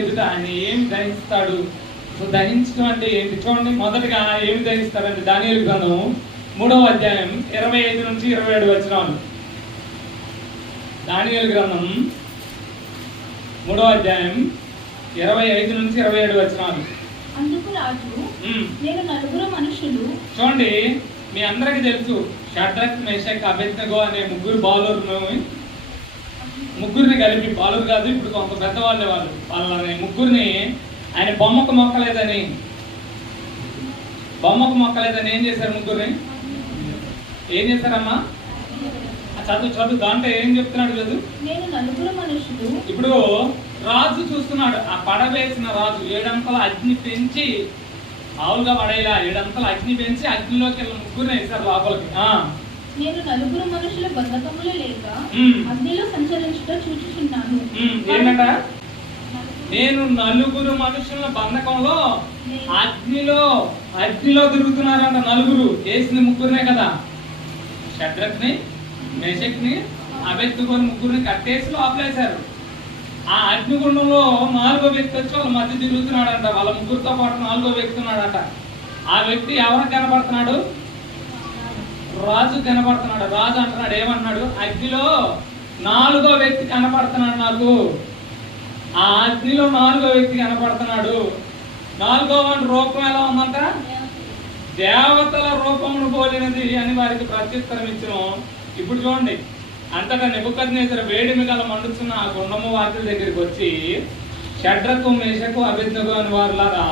ఎదుట ఆయన ఏమి దహిస్తాడు? దహించడం అంటే ఏంటి చూడండి. మొదటిగా ఏమి దహిస్తాడంటే దానియేలు గ్రంథం 3వ అధ్యాయం 25 నుంచి 27 వచనాలు. దానియేలు గ్రంథం 3వ అధ్యాయం 25 నుంచి 27 వచనాలు. అందుకు రాజు, నేను నలుగురు మనుషులు, చూడండి మీ అందరికి తెలుసు షడ్రక్ మేషక్ అబేద్నెగో అనే ముగ్గురు ముగ్గురిని కలిపి, బాలురు కాదు ఇప్పుడు కొంత పెద్దవాళ్ళే వాళ్ళని ముగ్గురిని ఆయన బొమ్మకు మొక్కలేదని ఏం చేశారు? ముగ్గురిని ఏం చేశారమ్మా? చదువు దాంట్లో ఏం చెప్తున్నాడు చదువు. నేను నలుగురు మనుషులు. ఇప్పుడు రాజు చూస్తున్నాడు, ఆ పడవేసిన రాజు 7 అంతల అగ్ని పెంచి, మామూలుగా పడేలా 7 అంతల అగ్ని పెంచి అగ్నిలోకి వెళ్ళి ముగ్గురిని వేశారు లోపలికి. నేను నలుగురు మనుషుల బంధకములు లేక అగ్నిలో సంచరించుట చూచుచున్నాను. ఏంటంట? నేను నలుగురు మనుషుల బంధకంలో అగ్నిలో తిరుగుతున్నారంట. నలుగురు వేసిన ముగ్గురినే కదా, షడ్రక్ని మేషక్ని అబేద్నెగోని ముగ్గురిని కట్టేసి లోపలేశారు. ఆ అగ్నిగుండంలో 4వ వ్యక్తి వచ్చి వాళ్ళ మధ్య తిరుగుతున్నాడంట. వాళ్ళ ముగ్గురితో పాటు 4వ వ్యక్తి ఉన్నాడంట. ఆ వ్యక్తి ఎవరికి కనపడుతున్నాడు? రాజు కనపడుతున్నాడు. రాజు అంటున్నాడు, ఏమన్నాడు? అగ్నిలో 4వ వ్యక్తి కనపడుతున్నాడు నాకు. ఆ అగ్నిలో 4వ వ్యక్తి కనపడుతున్నాడు. 4వ రూపం ఎలా ఉందంట? దేవతల రూపమును పోలినది అని వారికి ప్రత్యుత్తరం ఇచ్చాను. ఇప్పుడు చూడండి, అంతటా నెబుకద్నెజరు వేడిమి గల మండుతున్న ఆ గుండము వాకిల దగ్గరికి వచ్చి, షడ్రకు మేషకు అబేద్నెగో అని వారులారా,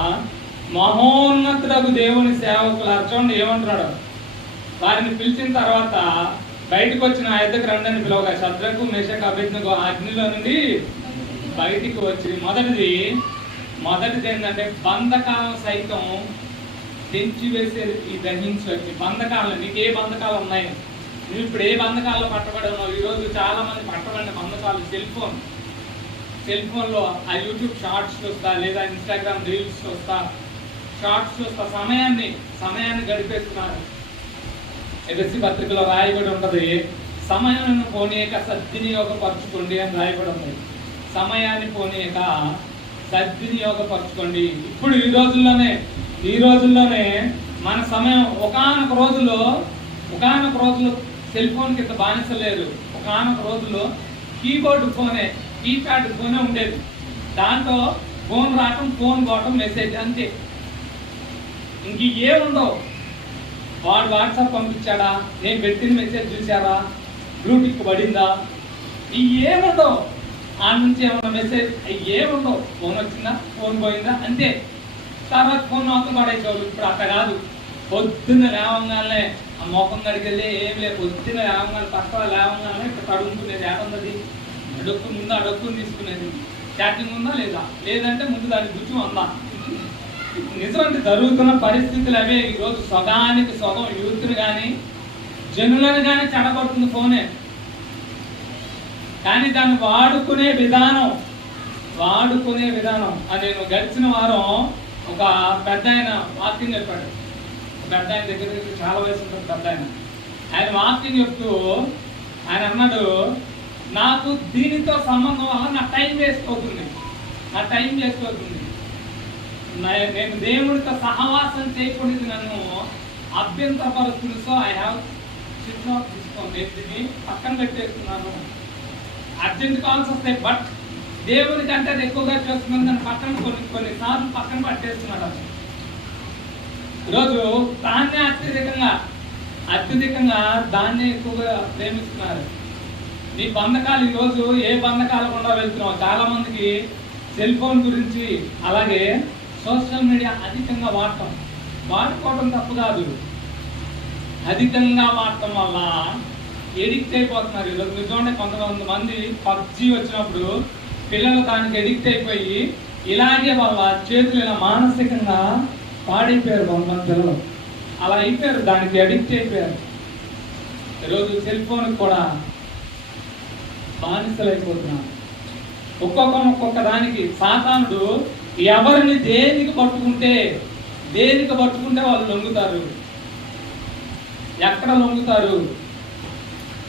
మహోన్నతుడగు దేవుని సేవకులారా, చూడండి ఏమంటున్నాడు. వారిని పిలిచిన తర్వాత బయటకు వచ్చిన ఆ యుద్ధకు రండని పిలవగా షడ్రకు మేషకు అబేద్నెగో అగ్నిలో నుండి బయటికి వచ్చి, మొదటిది ఏంటంటే బంధకాలను సైతం తెంచివేసేది ఈ దహించి వచ్చి. బంధకాలను, నీకు ఏ బంధకాలు ఉన్నాయి? నువ్వు ఇప్పుడు ఏ బంధకాల్లో పట్టబడి ఉన్నావు? ఈరోజు చాలా మంది పట్టబడిన బంధకాలు సెల్ ఫోన్లో ఆ యూట్యూబ్ షార్ట్స్ చూస్తా, లేదా ఇన్స్టాగ్రామ్ రీల్స్ చూస్తా, షార్ట్స్ చూస్తా సమయాన్ని గడిపేస్తున్నారు. ఎఫెసీ పత్రికలో రాయబడి ఉంటుంది, సమయాన్ని పోనీయక సద్వినియోగపరచుకోండి అని రాయబడి ఉంది. సమయాన్ని పోనీయక సద్వినియోగపరచుకోండి. ఇప్పుడు ఈ రోజుల్లోనే మన సమయం ఒకానొక రోజులో సెల్ ఫోన్ కింద బానిస లేదు. ఒకానొక రోజుల్లో కీప్యాడ్ ఫోనే ఉండేది. దాంట్లో ఫోన్ రావటం, ఫోన్ పోవటం, మెసేజ్, అంతే. ఇంక ఏముండవు. వాడు వాట్సాప్ పంపించాడా, నేను పెట్టిన మెసేజ్ చూసారా, బ్లూటిక్ పడిందా, ఏముండవు. ఆ నుంచి ఏమన్నా మెసేజ్ ఏముండవు. ఫోన్ వచ్చిందా, ఫోన్ పోయిందా, అంతే. తర్వాత ఫోన్ మాత్రం పడేసేవాళ్ళు. ఇప్పుడు అట్లా కాదు. పొద్దున్న లేవంగానే ఆ మోకం కడికెళ్ళి ఏం లేదు, పొద్దున్న లేవంగానే లేవంగానే ఇక్కడ అడుగుకునేది. ఏముంది? అడుక్కుని తీసుకునేది. చాటింగ్ ఉందా లేదా, లేదంటే ముందు దాని గుర్తు ఉందా? నిజమంటే జరుగుతున్న పరిస్థితులు అవే. ఈరోజు సగానికి సగం యూత్ని కానీ జనులను కానీ చెడగొడుతుంది ఫోనే. కానీ దాన్ని వాడుకునే విధానం అని నేను గడిచిన వారం ఒక పెద్ద ఆయన వాక్యం చెప్పాడు. పెద్ద ఆయన దగ్గర చాలా వయసు ఉంటుంది పెద్ద ఆయన వాక్యం చెప్తూ ఆయన అన్నాడు, నాకు దీనితో సంబంధం వల్ల నా టైం వేస్ట్ అవుతుంది. నేను దేవుడితో సహవాసం చేయకూడదు, నన్ను అభ్యంతరపరుస్తుంది. So I have switch off తీసుకోండి, దీన్ని పక్కన పెట్టేస్తున్నాను. అర్జెంట్ కాల్స్ వస్తాయి, బట్ దేవుడి కంటే అది ఎక్కువగా చేస్తున్నాను. దాన్ని పక్కన కొన్నిసార్లు పక్కన పట్టేస్తున్నాడు. ఈరోజు దాన్నే అత్యధికంగా దాన్నే ఎక్కువగా ప్రేమిస్తున్నారు. నీ బంధకాలు ఈరోజు ఏ బంధకాలు కూడా వెళ్తున్నావు. చాలా మందికి సెల్ ఫోన్ గురించి, అలాగే సోషల్ మీడియా అధికంగా వాడుకోవడం తప్పు కాదు. అధికంగా వాడటం వల్ల ఎడిక్ట్ అయిపోతున్నారు. ఈరోజు నిజంగా కొంతమంది పబ్జీ వచ్చినప్పుడు పిల్లలు దానికి ఎడిక్ట్ అయిపోయి ఇలాగే వాళ్ళ చేతులు ఇలా మానసికంగా పాడైపోయారు. కొంతమంది పిల్లలు అలా అయిపోయారు, దానికి అడిక్ట్ అయిపోయారు. ఈరోజు సెల్ ఫోన్ కూడా బానిసలు అయిపోతున్నారు. ఒక్కొక్క దానికి సాతానుడు ఎవరిని దేనికి పట్టుకుంటే వాళ్ళు లొంగుతారు. ఎక్కడ లొంగుతారు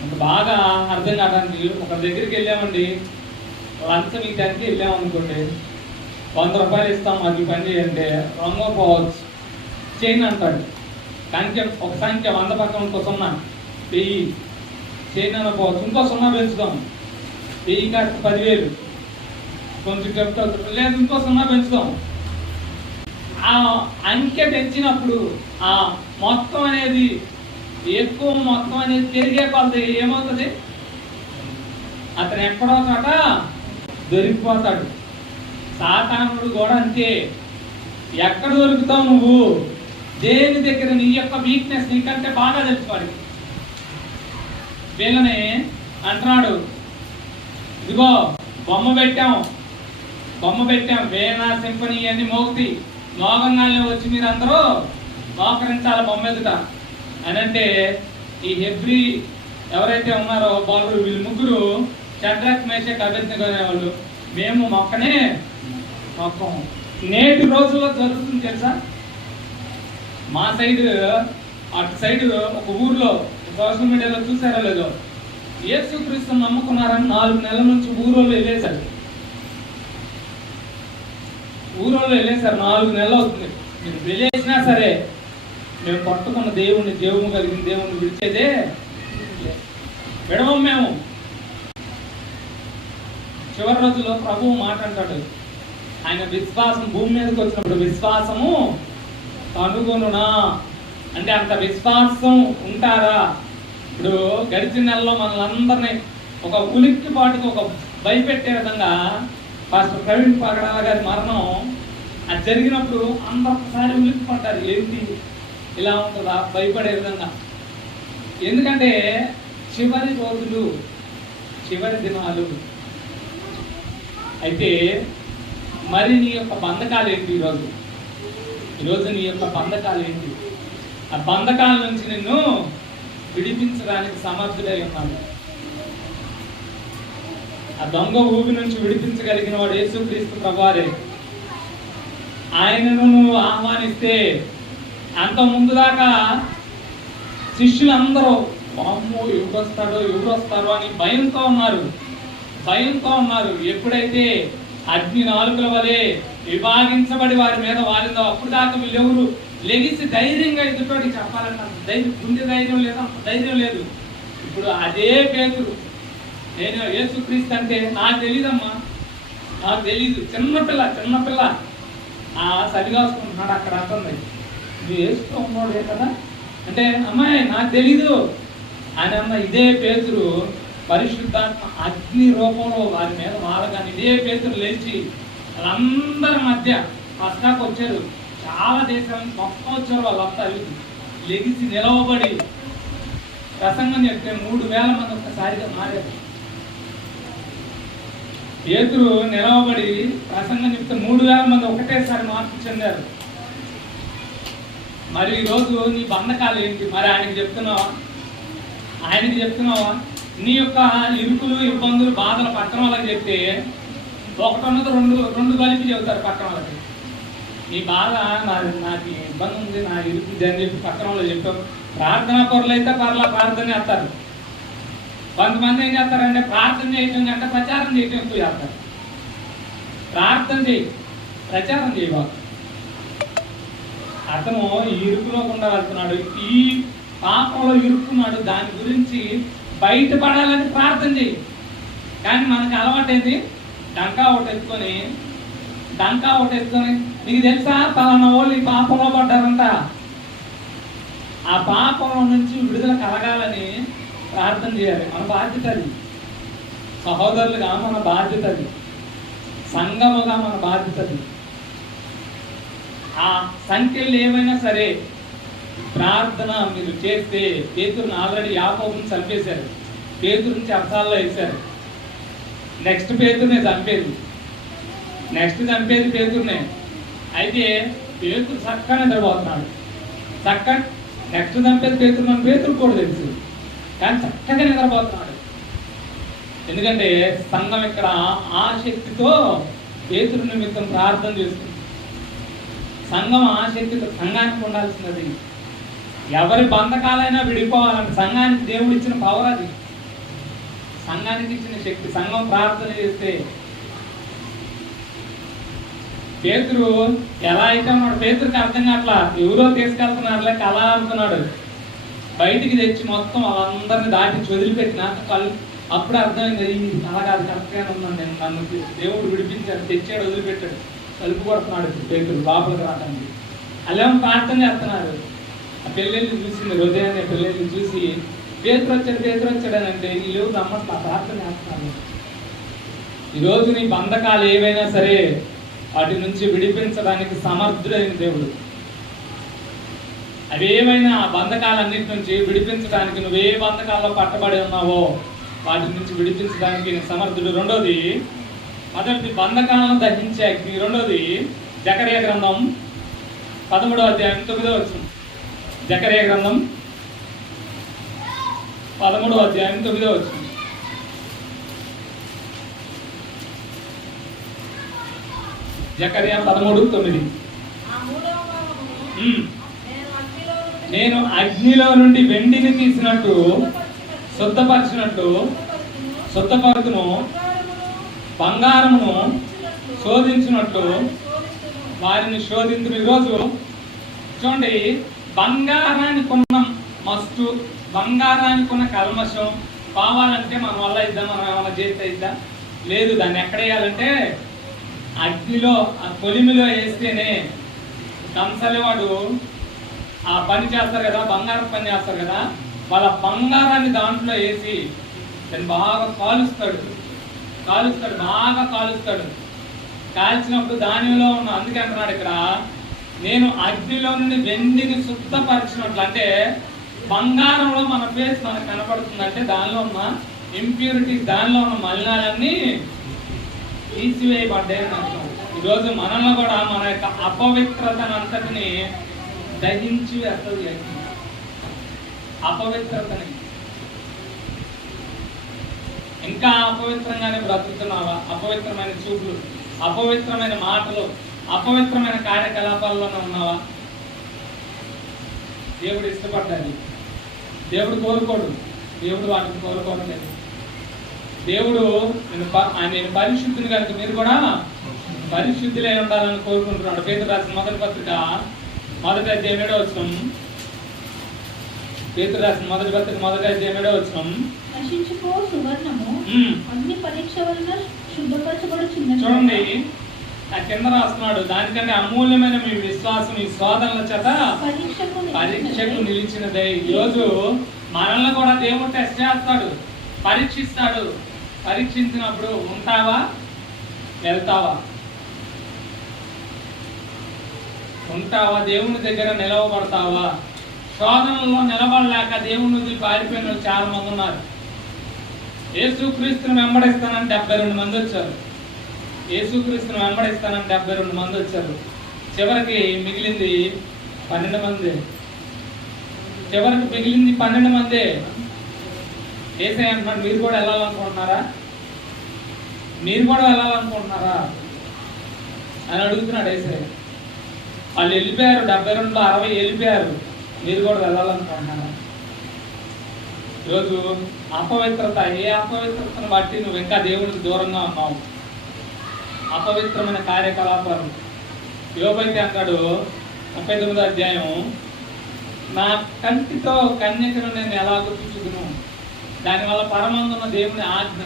అంటే బాగా అర్థం కావడానికి, ఒక దగ్గరికి వెళ్ళామండి, లంచం ఇవ్వడానికి వెళ్ళామనుకోండి, రూపాయలు ఇస్తాం మాకు ఈ పని చేయంటే రంగు పోవచ్చు, చేయను అంటాడు. సంఖ్య ఒక సంఖ్య 100 పక్కన ఇంకో 0 1000 చేయను అనుకోవచ్చు, ఇంకో 0 పెంచుదాం 1000 కాస్త 10,000 కొంచెం చెప్తాడు, లేదు ఇంకో 0 పెంచుదాం. ఆ అంకె పెంచినప్పుడు ఆ మొత్తం అనేది ఎక్కువ మొత్తం అనేది పెరిగే కొలది ఏమవుతుంది, అతను ఎక్కడో చోట దొరికిపోతాడు. సాతానుడు కూడా అంతే. ఎక్కడ దొరుకుతావు నువ్వు, దేని దగ్గర నీ యొక్క వీక్నెస్ నీకంటే బాగా తెలుసుకోవాలి. వీళ్ళని అంటున్నాడు, ఇదిగో బొమ్మ పెట్టాం వేణా సింఫనీ అన్ని మోగుతి మోగంగానే వచ్చి మీరందరూ మోకరించాలి బొమ్మ ఎదుట అని అంటే, ఈ హెబ్రీ ఎవరైతే ఉన్నారో బాలురు వీళ్ళు ముగ్గురు షడ్రక్ మేషక్ అబేద్నెగో అనేవాళ్ళు, మేము మొక్కం. నేటి రోజుల్లో జరుగుతుంది తెలుసా, మా సైడ్ అటు సైడ్ ఒక ఊర్లో సోషల్ మీడియాలో చూసారో లేదో, యేసుక్రీస్తుని నమ్ముకున్నారని 4 నెలల నుంచి ఊరోళ్ళు వెళ్ళేశారు. 4 నెలలు అవుతుంది. మీరు వెళ్ళేసినా సరే మేము పట్టుకున్న దేవుణ్ణి, దేవుము కలిగిన దేవుణ్ణి విడిచేదే విడవం మేము. చివరి రోజుల్లో ప్రభువు మాట అంటాడు, ఆయన విశ్వాసం భూమి మీదకి వచ్చినప్పుడు విశ్వాసము కనుగొనునా అంటే అంత విశ్వాసం ఉంటారా? ఇప్పుడు గడిచిన నెలలో మనల్ని ఒక ఉలిక్కిపాటుకు ఒక భయపెట్టే విధంగా పాస్టర్ ప్రవీణ్ పగడాల గారి మరణం అది జరిగినప్పుడు అందరూ ఒకసారి ఉలిక్కిపడ్డారు, ఏంటి ఇలా ఉంటుందా భయపడే విధంగా. ఎందుకంటే చివరి రోజులు, చివరి దినాలు. అయితే మరి నీ యొక్క బంధకాలు ఏంటి ఈరోజు నీ యొక్క బంధకాలు ఏంటి? ఆ బంధకాల నుంచి నిన్ను విడిపించడానికి సమర్థుడై ఉన్నాడు. ఆ దొంగ ఊబి నుంచి విడిపించగలిగిన వాడు యేసుక్రీస్తు ప్రభువారే. ఆయనను నువ్వు ఆహ్వానిస్తే, అంత ముందు దాకా శిష్యులందరూ అమ్మో ఎవరు వస్తారో అని భయంతో ఉన్నారు. ఎప్పుడైతే అగ్ని నాలుకల వలె విభాగించబడి వారి మీద వాలిందో అప్పుడు దాకా వీళ్ళెవరు లెగిసి ధైర్యంగా ఎదుటోడికి చెప్పాలన్న గుండె ధైర్యం లేదు, అంత ధైర్యం లేదు. ఇప్పుడు అదే పేతురు, నేను యేసుక్రీస్తు అంటే నాకు తెలీదమ్మా, నాకు తెలీదు, చిన్నపిల్ల ఆ సరిగాసుకుంటున్నాడు అక్కడ అంటుంది, నువ్వు వేస్తూ ఉన్నాడే కదా అంటే, అమ్మాయి నాకు తెలీదు అని అన్న ఇదే పేతురు పరిశుద్ధాత్మ అగ్ని రూపంలో వారి మీద వాళ్ళగాని ఇదే పేతురు లేచి వాళ్ళందరి మధ్య పసకాకు వచ్చారు. చాలా దేశాల నుంచి మొత్తం వచ్చారు. వాళ్ళంతా లెగిసి నిలవబడి ప్రసంగం చెప్తే 3,000 మంది ఒక్కసారిగా మారారు. పేతురు నిలవబడి ప్రసంగం చెప్తే 3,000 మంది ఒకటేసారి మార్పు చెందారు. మరి ఈరోజు నీ బంధకాలు ఏంటి? మరి ఆయనకి చెప్తున్నావా? నీ యొక్క ఇరుకులు, ఇబ్బందులు, బాధలు పక్కన వాళ్ళకి చెప్తే ఒకటి ఉన్నది రెండు కలిపి చెబుతారు పక్కన వాళ్ళకి. నీ బాధ నాకు ఇబ్బంది ఉంది, నా ఇరుకు అని చెప్పి పక్కన వాళ్ళు చెప్పారు. ప్రార్థనా పరులు అయితే ప్రార్థన చేస్తారు. కొంతమంది ఏం చేస్తారంటే ప్రార్థన చేయటం కంటే ప్రచారం చేయటం ఎక్కువ చేస్తారు. ప్రార్థన చేయి, ప్రచారం చేయబాకు. అతను ఈ ఇరుకులో గుండా వెళ్తున్నాడు, ఈ పాపంలో ఇరుక్కున్నాడు, దాని గురించి బయటపడాలని ప్రార్థన చేయి. కానీ మనకు అలవాటేది డంకా ఒకటి ఎత్తుకొని నీకు తెలుసా పలానా వాళ్ళు ఈ పాపంలో పడ్డారంట, ఆ పాపంలో నుంచి విడుదల కలగాలని ప్రార్థన చేయాలి. మన బాధ్యత అది, సహోదరులుగా మన బాధ్యత అది, సంఘముగా మన బాధ్యత అది. ఆ సంఖ్యలు ఏమైనా సరే ప్రార్థన మీరు చేస్తే, పేతురుని ఆల్రెడీ యాకోబుని చంపేశారు, పేతురుని చెరసాల్లో వేశారు. నెక్స్ట్ పేతురునే చంపేది పేతురునే. అయితే పేతురు చక్కగా నిద్రపోతున్నాడు. నెక్స్ట్ చంపేది పేతురు అని పేతురు కూడా తెలుసు, కానీ చక్కగా నిద్రపోతున్నాడు. ఎందుకంటే సంఘం ఇక్కడ ఆసక్తితో పేతురు నిమిత్తం ప్రార్థన చేస్తుంది. సంఘం ఆసక్తితో సంఘానికి ఉండాల్సినది. ఎవరి బంధకాలైనా విడిపోవాలంటే సంఘానికి దేవుడు ఇచ్చిన పవర్ అది, సంఘానికి ఇచ్చిన శక్తి. సంఘం ప్రార్థన చేస్తే పేతురు ఎలా అయితే ఉన్నాడు, పేతురికి అర్థం కావట్లా, ఎవరో తీసుకెళ్తున్నారులే కళ అనుకున్నాడు. బయటికి తెచ్చి మొత్తం వాళ్ళందరినీ దాటి వదిలిపెట్టినాక కళ్ళు అప్పుడు అర్థమైంది, ఇది కళ కాదు, కరెక్ట్గానే ఉన్నాను నేను, నన్ను దేవుడు విడిపించాడు, తెచ్చాడు, వదిలిపెట్టాడు. తలుపు కొడుతున్నాడు పేతురు లోపలికి రావడానికి. అలా ప్రార్థన చేస్తున్నారు. ఆ పెళ్ళిళ్ళు చూసింది హృదయాన్ని, పెళ్ళిళ్ళు చూసి పేతురు వచ్చాడు అని అంటే ఈ లేవు నమ్మట్లా, ప్రార్థన చేస్తున్నాను. ఈరోజు నీ బంధకాలు ఏవైనా సరే వాటి నుంచి విడిపించడానికి సమర్థుడైన దేవుడు. అవేమైనా ఆ బంధకాలన్నిటి నుంచి విడిపించడానికి, నువ్వే బంధకాల్లో పట్టబడి ఉన్నావో వాటి నుంచి విడిపించడానికి సమర్థుడు. రెండోది, మొదటి బంధకాలను దహించే అగ్ని. రెండోది జకర్యా గ్రంథం 13వ అధ్యాయం 9వ వచనం. జకర్యా గ్రంథం 13వ అధ్యాయం 9వ వచనం. జకర్యా 13:9. నేను అగ్నిలో నుండి వెండిని తీసినట్టు శుద్ధపరచును, బంగారమును శోధించినట్టు వారిని శోధించును. ఈరోజు చూడండి, బంగారానికి ఉన్న మస్తు, బంగారానికి ఉన్న కల్మషం కావాలంటే మన వల్ల ఇద్దాం, మనం ఏమైనా చేస్తే ఇద్దా? లేదు. దాన్ని ఎక్కడ వేయాలంటే అగ్నిలో, ఆ కొలిమిలో వేస్తేనే. కంసలేవాడు ఆ పని చేస్తారు కదా, బంగారం పని చేస్తారు కదా, వాళ్ళ బంగారాన్ని దాంట్లో వేసి దాన్ని బాగా కాలుస్తాడు, బాగా కాలుస్తాడు. కాల్చినప్పుడు దానిలో ఉన్న, అందుకే అంటున్నాడు ఇక్కడ, నేను అగ్నిలో నుండి వెండిని శుద్ధపరిచినట్లు. అంటే బంగారంలో మన ఫేస్ మనకు కనపడుతుందంటే దానిలో ఉన్న ఇంప్యూరిటీస్, దానిలో ఉన్న మలినాలన్నీ తీసివేయబడ్డాయి అంటున్నాడు. ఈరోజు మనల్ని కూడా మన యొక్క అపవిత్రతనంతటిని దహించి వేస్తుంది. అపవిత్రతని ఇంకా అపవిత్రంగానే బ్రతుకుతున్నావా? అపవిత్రమైన చూపులు, అపవిత్రమైన మాటలు, అపవిత్రమైన కార్యకలాపాల్లోనే ఉన్నావా? దేవుడు ఇష్టపడ్డాడు, దేవుడు కోరుకోడు, దేవుడు వాటిని కోరుకోవడం లేదు. దేవుడు నేను పరిశుద్ధిని కనుక మీరు కూడా పరిశుద్ధిలో ఉండాలని కోరుకుంటున్నాడు. పేతురు రాసిన మొదటి పత్రిక 1వ అధ్యాయం 7వ వచనం. పేతురు రాసిన మొదటి పత్రిక 1వ అధ్యాయం 7వ వచనం. నశించుకో సువర్ణము అగ్ని పరీక్ష వలన శుద్ధపరచబడుచున్నది. చూడండి, ఆ కింద రాస్తున్నాడు, దానికంటే అమూల్యమైన మీ విశ్వాసం ఈ శోధనల చేత పరీక్షకు నిలిచినదే. ఈరోజు మనల్ని కూడా దేవుడు టెస్ట్ చేస్తాడు, పరీక్షిస్తాడు. పరీక్షించినప్పుడు ఉంటావా, వెళ్తావా? ఉంటావా? దేవుని దగ్గర నిలవబడతావా? శోధనలో నిలబడలేక దేవుని వదిలి పారిపోయిన వాళ్ళు చాలా మంది ఉన్నారు. యేసుక్రీస్తుని వెంబడిస్తానని 72 మంది వచ్చారు. యేసుక్రీస్తుని వెంబడిస్తానని 72 మంది వచ్చారు. చివరికి మిగిలింది 12 మంది. చివరికి మిగిలింది 12 మందే. ఏసై అంటున్నాడు, మీరు కూడా వెళ్ళాలనుకుంటున్నారా? మీరు కూడా వెళ్ళాలనుకుంటున్నారా అని అడుగుతున్నాడు ఏసై. వాళ్ళు వెళ్ళిపోయారు, 72లో 60 వెళ్ళిపోయారు. మీరు కూడా వెళ్ళాలనుకుంటున్నారా? ఈరోజు అపవిత్రత, ఏ అపవిత్రతను బట్టి నువ్వు ఇంకా దేవునికి దూరంగా ఉన్నావు? అపవిత్రమైన కార్యకలాపాలు. యోబైతే అంటాడు 39వ అధ్యాయం, నా కంటితో కన్యకను నేను ఎలా గుర్తించుదును? దానివల్ల పరమందున్న దేవుని ఆజ్ఞ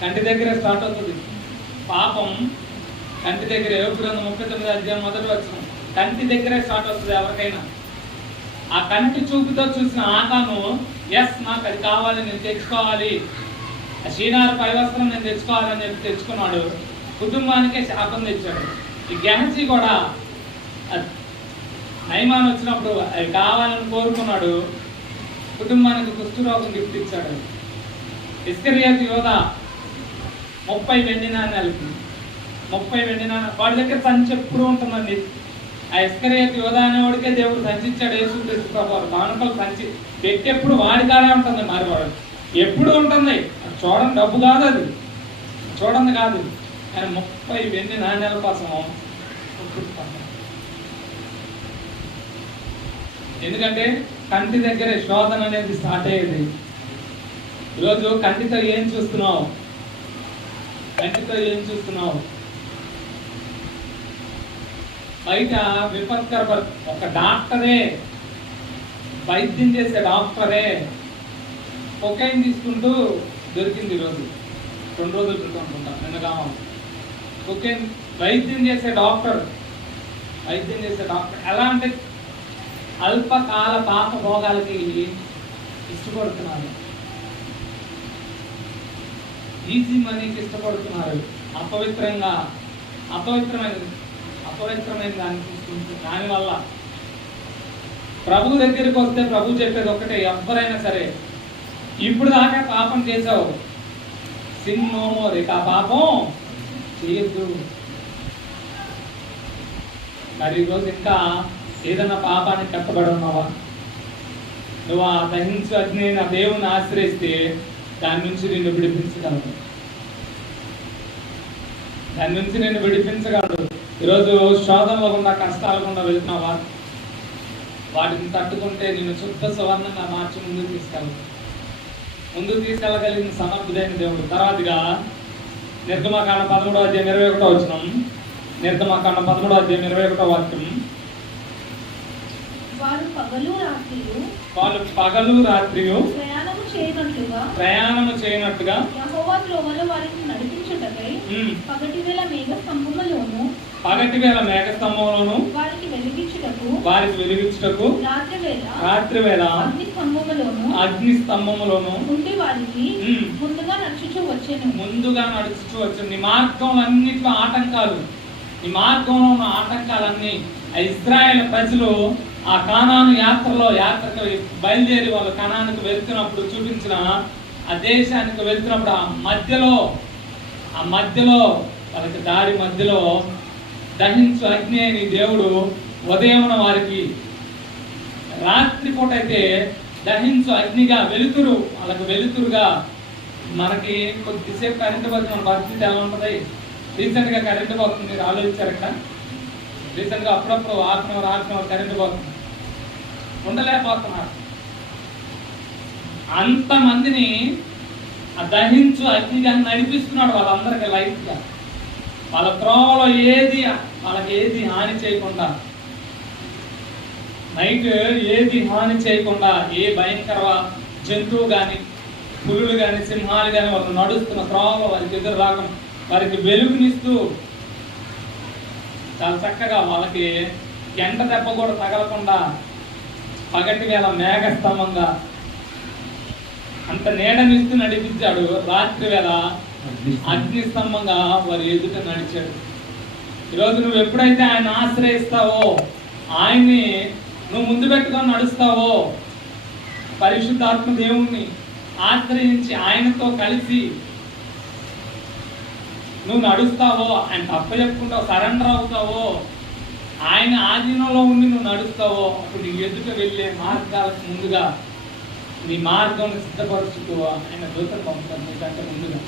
కంటి దగ్గరే స్టార్ట్ అవుతుంది. పాపం కంటి దగ్గర. యోబు గ్రంథం 39వ అధ్యాయం 1వ వచనం. కంటి దగ్గరే స్టార్ట్ అవుతుంది ఎవరికైనా. ఆ కంటి చూపుతో చూసిన ఆకాను, ఎస్ నాకు అది కావాలి, నేను తెచ్చుకోవాలి, ఆ శ్రీనార పైవస్త్రం నేను తెచ్చుకోవాలని చెప్పి తెచ్చుకున్నాడు. కుటుంబానికే శాపం తెచ్చాడు. ఈ గెహజీ కూడా నయమాన్ వచ్చినప్పుడు అది కావాలని కోరుకున్నాడు, కుటుంబానికి కుష్ఠరోగం గిఫ్ట్ ఇచ్చాడు. ఇస్కరియోతు యోధ 30 వెండి నాణ్యాలకి 30 వెండి నాణ్యాలు వాడి దగ్గర సంచి ఎప్పుడు ఉంటుందండి. ఆ ఇస్కరియోతు యోధ అనేవాడికే దేవుడు సంచి ఇచ్చాడు. యేసుక్రీస్తు ప్రభువు కానుకలు సంచి పెట్టి ఎప్పుడు వాడి కాడే ఉంటుంది. మరి వాడు ఎప్పుడు ఉంటుంది. చూడండి, డబ్బు కాదు అది, చూడండి కాదు, ఆయన 30 వెండి నాణ్యాల కోసం. ఎందుకంటే కంటి దగ్గరే శోధన అనేది స్టార్ట్ అయ్యేది. ఈరోజు కంటితో ఏం చూస్తున్నావు? కంటితో ఏం చూస్తున్నావు? బయట విపత్కర ఒక డాక్టరే, వైద్యం చేసే డాక్టరే కొకైన్ తీసుకుంటూ దొరికింది ఈరోజు, 2 రోజుల క్రితం అనుకుంటా, నిన్న కావాలి. కొకైన్ వైద్యం చేసే డాక్టర్ ఎలా అంటే అల్పకాల పాప భోగాలకి ఇష్టపడుతున్నారు, ఈజీ మనీకి ఇష్టపడుతున్నారు, అపవిత్రమైన దాన్ని చూసుకుంటున్నారు. దానివల్ల ప్రభు దగ్గరికి వస్తే ప్రభు చెప్పేది ఒక్కటే, ఎవరైనా సరే ఇప్పుడు దాకా పాపం చేసావు, సిన్ నో మోర్, ఇక ఆ పాపం చేయొద్దు. మరి ఈరోజు ఇంకా ఏదైనా పాపానికి కట్టబడి ఉన్నావా? నువ్వు ఆ దహించు అగ్ని నా దేవుని ఆశ్రయిస్తే దాని నుంచి నిన్ను విడిపించగలడు, ఈరోజు శోధనలో గుండా, కష్టాల గుండా వెళ్తున్నావా? వాటిని తట్టుకుంటే నిన్ను శుద్ధ సువర్ణంగా మార్చి ముందుకు తీసుకెళ్ళగలిగిన సమర్థుడైన దేవుడు. తర్వాతగా నిర్గమకాండం 13:21 వచనం. నిర్గమకాండం 13:21 వారు పగలు రాత్రియు ప్రయాణము చేయనట్టుగా యెహోవా త్రోవలో వారిని నడిపించుటకై పగటి వేళ మేఘస్తంభములోను వారికి వెలిగించుటకు రాత్రి వేళ అగ్ని స్తంభములోను ఉండి వారికి ముందుగా నడుచుచూ వచ్చెను. నీ మార్గంలో అన్నిట్లో ఆటంకాలు, ఈ మార్గంలో ఉన్న ఆటంకాలన్నీ ఇశ్రాయేల్ ప్రజలు ఆ కానాను యాత్రకు బయలుదేరి వాళ్ళు కానానికి వెళ్తున్నప్పుడు చూపించిన ఆ దేశానికి వెళ్తున్నప్పుడు ఆ మధ్యలో వాళ్ళకి దారి మధ్యలో దహించు అగ్ని అని దేవుడు ఉదయమున వారికి, రాత్రిపూట అయితే దహించు అగ్నిగా వెలుతురుగా మనకి కొద్దిసేపు కరెంటు పోతుంది. మన పరిస్థితి ఎలా ఉంటుంది? రీసెంట్గా కరెంటు పోతుంది, మీరు ఆలోచించారట? రీసెంట్గా అప్పుడప్పుడు హాఫ్ అన్ అవర్ కరెంటు పోతుంది, ఉండలేకపోతున్నారు. అంతమందిని ఆ దహించు అగ్నిగా నడిపిస్తున్నాడు వాళ్ళందరికీ లైఫ్గా. వాళ్ళ త్రోవలో వాళ్ళకి ఏది హాని చేయకుండా, నైట్ ఏది హాని చేయకుండా, ఏ భయంకర జంతువు కానీ, పులులు కానీ, సింహాలు కానీ వాళ్ళు నడుస్తున్న త్రోవలో వారికి ఎదురు రాకుండా వారికి వెలుగునిస్తూ చాలా చక్కగా వాళ్ళకి ఎండ దెబ్బ కూడా తగలకుండా పగటి వేళ మేఘస్తంభంగా అంత నీడనిస్తూ నడిపించాడు. రాత్రి వేళ అగ్ని స్తంభంగా వారి ఎదుట నడిచాడు. ఈరోజు నువ్వు ఎప్పుడైతే ఆయన ఆశ్రయిస్తావో, ఆయన్ని నువ్వు ముందు పెట్టుకొని నడుస్తావో, పరిశుద్ధాత్మ దేవుణ్ణి ఆశ్రయించి ఆయనతో కలిసి నువ్వు నడుస్తావో, ఆయన అప్పచెప్పుకుంటావు, సరెండర్ అవుతావో, ఆయన ఆధీనంలో ఉండి నువ్వు నడుస్తావో, అప్పుడు నీ ఎదుట వెళ్ళే మార్గాలకు ముందుగా నీ మార్గం సిద్ధపరుచుతూ ఆయన దూతను పంపుతాడు నీకంటే ముందుగా.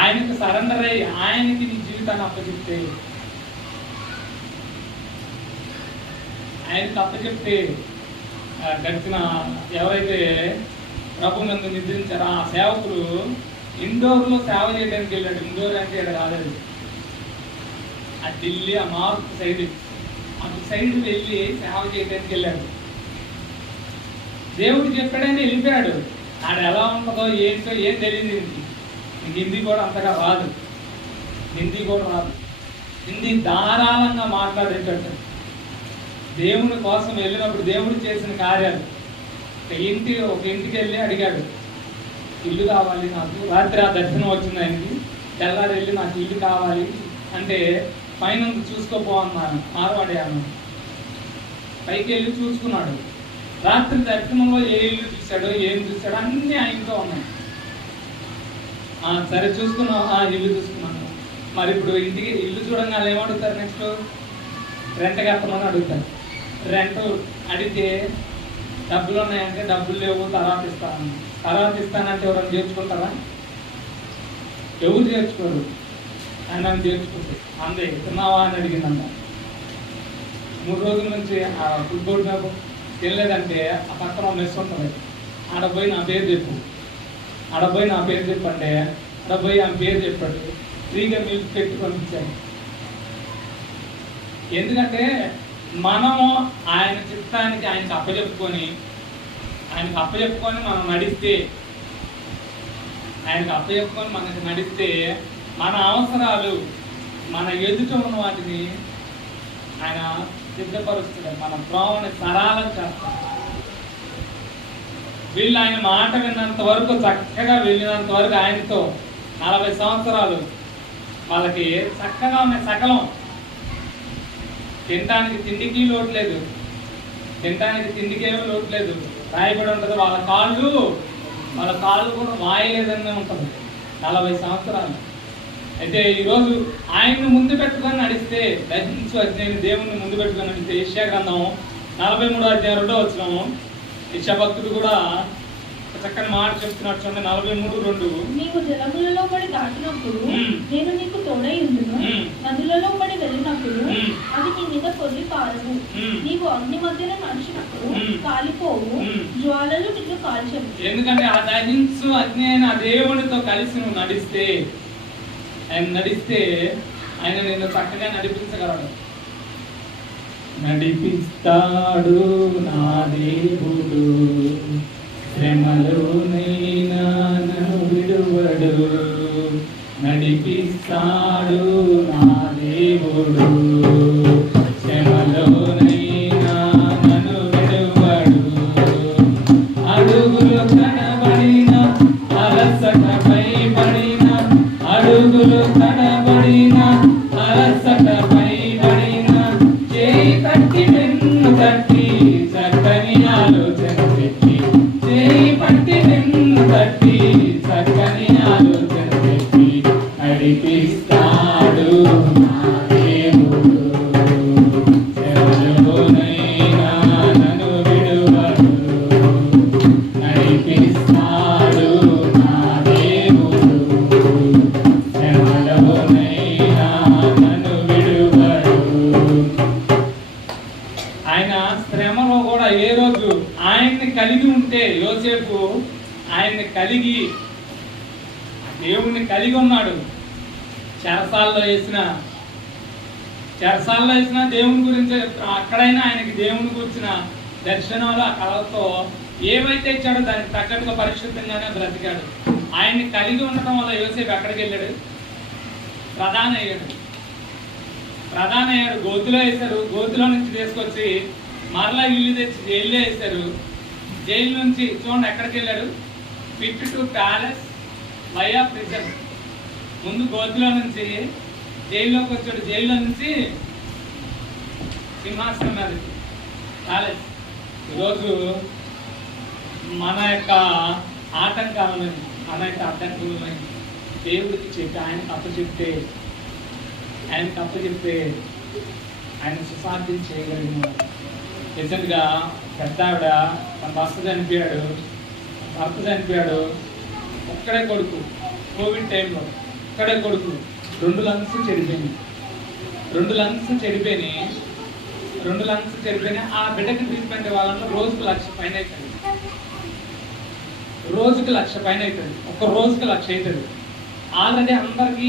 ఆయనకు సరెండర్ అయ్యి ఆయనకి నీ జీవితాన్ని అప్పచెప్తే, ఆయనకు అప్పచెప్తే గడిచిన ఎవరైతే ప్రభు నందు నిద్రించారో ఆ సేవకులు ఇండోర్లో సేవ చేయడానికి వెళ్ళాడు. ఇండోర్ అంటే ఇక్కడ కాలేదు, ఆ ఢిల్లీ ఆ నార్త్ సైడ్, అటు సైడ్ వెళ్ళి సేవ చేయడానికి వెళ్ళాడు. దేవుడు చెప్పాడని వెళ్ళిపోయాడు. ఆడ ఎలా ఉంటుందో ఏంటో ఏం తెలియదు. హిందీ కూడా అంతగా రాదు, హిందీ ధారాళంగా మాట్లాడేటట్టు. దేవుని కోసం వెళ్ళినప్పుడు దేవుడు చేసిన కార్యాలు, ఒక ఇంటికి వెళ్ళి అడిగాడు, ఇల్లు కావాలి నాకు. రాత్రి ఆ దర్శనం వచ్చింది ఆయనకి, తెల్లారి వెళ్ళి నాకు ఇల్లు కావాలి అంటే పైన చూసుకోపో అన్నాను, మార్వాడి అన్నాను. పైకి వెళ్ళి చూసుకున్నాడు. రాత్రి దర్శనంలో ఏ ఇల్లు చూశాడో ఏం చూశాడో అన్నీ ఆయనతో ఉన్నాయి. సరే చూసుకున్నావు, ఇల్లు చూసుకున్నాను. మరి ఇప్పుడు ఇంటికి ఇల్లు చూడంగానే ఏమడుగుతారు? నెక్స్ట్ రెంట్ కట్టమని అడుగుతారు. రెంట్ అడిగితే డబ్బులు ఉన్నాయంటే డబ్బులు లేవు, తర్వాత ఇస్తానంటే ఎవరైనా చేర్చుకుంటారా? ఎవరు చేర్చుకోరు. ఆయన చేర్చుకుంటే అందే తిన్నావా అని అడిగిందంట. 3 రోజుల నుంచి ఆ ఫుట్బాల్ మ్యాప్ తినలేదంటే ఆ పక్కన మెస్ ఉంటుంది, ఆడ పోయి నా పేరు చెప్పు అంటే ఆడ పోయి ఆమె పేరు చెప్పాడు. ఫ్రీగా మీల్స్ పెట్టి పంపించాను. ఎందుకంటే మనము ఆయన చిత్తానికి ఆయనకు అప్పచెప్పుకొని మనం నడిస్తే, మనకి నడిస్తే మన అవసరాలు, మన ఎదుట ఉన్న వాటిని ఆయన సిద్ధపరుస్తాడు. మన ప్రోవని సరాలం చేస్తాడు. వీళ్ళు ఆయన మాట విన్నంత వరకు, చక్కగా వెళ్ళినంత వరకు ఆయనతో 40 సంవత్సరాలు వాళ్ళకి చక్కగా ఉన్నాయి. సకలం తినడానికి తిండికి లోటు లేదు, తిండికేమీ లోటు లేదు. రాయబడి ఉంటుంది వాళ్ళ కాళ్ళు కూడా వాయలేదనే ఉంటుంది 40 సంవత్సరాలు. అయితే ఈరోజు ఆయన్ని ముందు పెట్టుకొని నడిస్తే, దహించు అధ్యాయుని దేవుణ్ణి ముందు పెట్టుకొని నడిస్తే, యెషయా గ్రంథం 43వ అధ్యాయం 2వ వచనం యెషయా భక్తుడు కూడా చక్కని మాట చెప్తున్నాడు. చూడండి 43:2. నీవు జలములలో పడి దాటినప్పుడు నేను నీకు తోడై ఉండును, నదులలో పడి వెళ్ళినప్పుడు అవి నీ మీద పొర్లి పారవు, నీవు అగ్ని మధ్యలో నడిచినప్పుడు కాలిపోవు, జ్వాలలు నిన్ను కాల్చవు. ఎందుకంటే ఆ దహించు అగ్ని అయిన దేవునితో కలిసి నువ్వు నడిస్తే ఆయన నిన్ను చక్కగా నడిపించగలడు. నడిపిస్తాడు నా దేవుడు, శ్రమలోనైనా నన్ను విడువడు. నడిపిస్తాడు నా దేవుడు, శ్రమలోనైనా నన్ను విడువడు. అడుగులు తడబడిన, అలసటపై పడిన, అడుగులు తడబడిన, అలసటపై పడిన, చేయి తట్టి వెన్ను తట్టి చక్కని ఆలోచన పెట్టి, చేయి పట్టి వెన్ను తట్టి చక్కని ఆలోచన పెట్టి నడిపిస్తాడు నా దేవుడు, శ్రమలోనైనా నన్ను విడువడు. నడిపిస్తాడు నా దేవుడు, శ్రమలోనైనా నన్ను విడువడు. ఆయన శ్రమలో కూడా ఏ రోజు ఆయన్ని కలిగి ఉంటే, యోసేపు ఆయన్ని కలిగి దేవుణ్ణి కలిగి ఉన్నాడు. చెరసాల్లో వేసిన దేవుని గురించి, అక్కడైనా ఆయనకి దేవుని గురించిన దర్శనాలు, ఆ కళతో ఏవైతే ఇచ్చాడో దానికి తగ్గట్టుగా పరిశుద్ధంగానే బ్రతికాడు. ఆయన్ని కలిగి ఉండటం వల్ల యోసేపు ఎక్కడికి వెళ్ళాడు? ప్రధాన అయ్యాడు. గోతులో వేశారు, గోతులో నుంచి తీసుకొచ్చి మరలా ఇల్లు తెచ్చి జైల్లో వేశారు. జైలు నుంచి చూడండి ఎక్కడికి వెళ్ళాడు? Fit to palace via prison. ముందు గోతులో నుంచి జైల్లోకి వచ్చాడు, జైల్లో నుంచి సింహాసనం మీద ప్యాలెస్. ఈరోజు మన యొక్క ఆటంకాలను, మన యొక్క అడ్డంకులను దేవుడికి చెప్పి ఆయనకు అప్పచెప్తే ఆయన సుసాధ్యం చేయగలిగిన వాడు. రీసెంట్గా పెద్ద ఆవిడ తన భర్త చనిపోయాడు. ఒక్కడే కొడుకు, కోవిడ్ టైంలో ఒక్కడే కొడుకు. 2 లంగ్స్ చెడిపోయినాయి. ఆ బిడ్డకి ట్రీట్మెంట్ ఇవ్వాలన్నా రోజుకు 1,00,000 పైన అవుతుంది. ఒక్క రోజుకి 1,00,000 అవుతుంది. ఆల్రెడీ అందరికీ